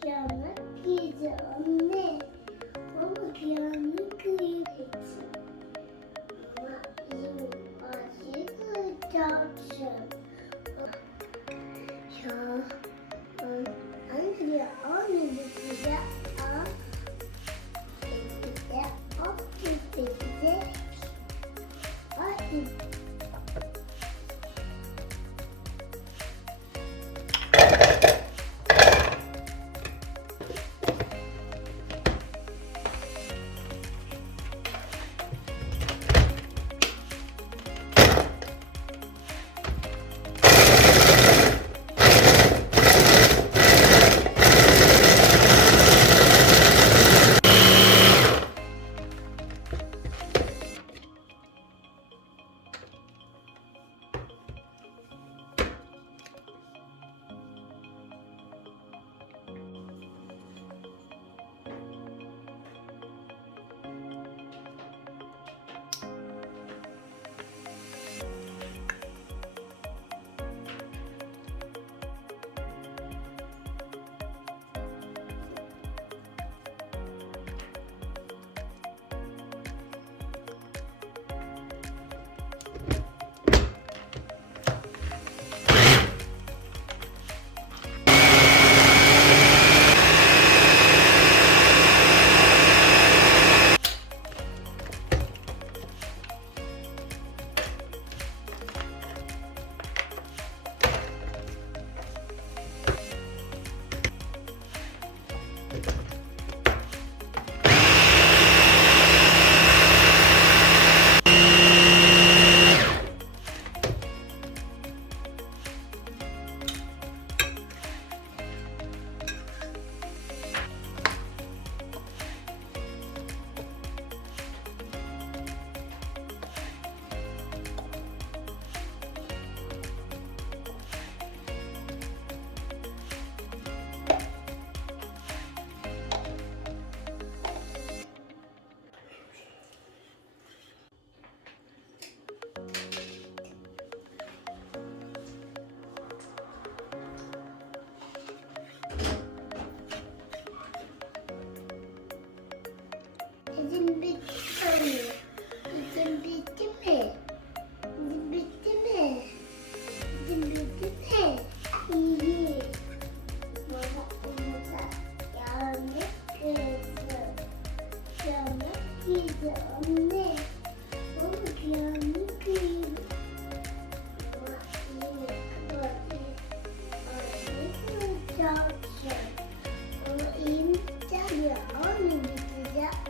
Kıyamet gece anne. Baba kıyamet kıyafeti. Ama iyi acı kıyacaksın. Ya anne anne bize a bize a bize a İzin bitti mi? İzin bitti mi? İzin bitti mi? İzin bitti mi? İyi. Baba umuda yandı kızı. Yandı kızı anne. Baba yandı kızı. Ama iyi kıvırdı. Anne kıvıracaksın. Ama iyi mi canım? Anne bitecek.